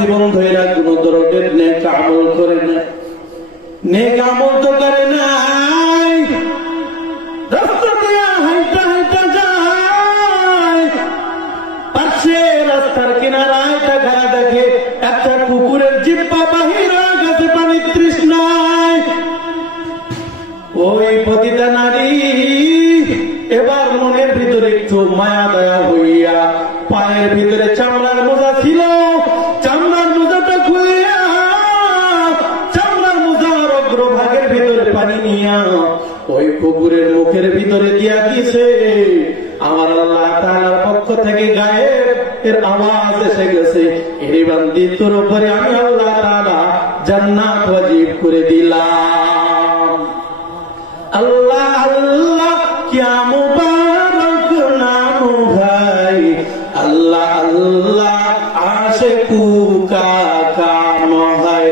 জীবন ধরে কোনো ধরনের নেক আমল করে না, নেক আমল তো করে নাই, রাস্তা দিয়ে হাইটা হাইটা যায়, পাশে রাস্তার কিনারায় টাকা দেখে একটা কুকুরের জিব্বা বাহির হয়ে গেছে পানি তৃষ্ণায়। ওই পতিতা নারী এবার মনের ভিতরে একটু মায়া দয়া হইয়া পায়ের ভিতরে চামড়ার মোজা ছিল, চামড়ার মোজাটা খুলিয়া চামড়ার মোজার অগ্রভাগের ভিতরে পানি নিয়া ওই কুকুরের মুখের ভিতরে দিয়া দিয়েছে। আমার আল্লাহ তাআলার পক্ষ থেকে গায়েব এর আওয়াজ এসে গেছে, এই বান্দি তোর উপরে আমি আল্লাহ তাআলা জান্নাত ওয়াজিব করে দিলাম। আল্লাহ আল্লাহ क्या मुबारक नाम भाई, अल्लाह अल्लाह आशिकू का काम है,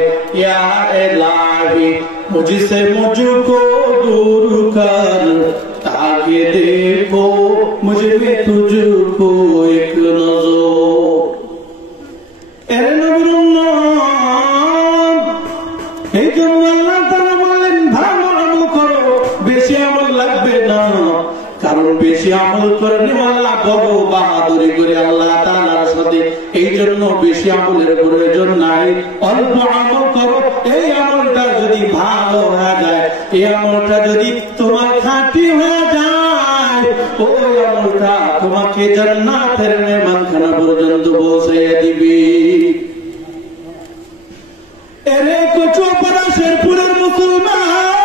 या इलाही मुझसे मुझको दूर कर, ताकि देखो मुझ में तुझको एक नजर। एरे नबीर नाम এই জন্য আল্লাহ তাআলা বলেন ভালো আমল করো, বেশি আমল লাগবে না, কারণ বেশি আমল করে আল্লাহ বড় বাহাদুরি করে আল্লাহ তাআলার সাথে, এই জন্য বেশি আমলের প্রয়োজন নাই, অল্প আমল করো। এই আমলটা যদি ভালো হয়ে যায়, এই আমলটা যদি তোমার খাঁটি হয়ে যায়, ওই আমলটা তোমাকে জান্নাতের মেহমানখানা পর্যন্ত পৌঁছে দিবে। এরে কচুয়াপাড়া শেরপুরের মুসলমান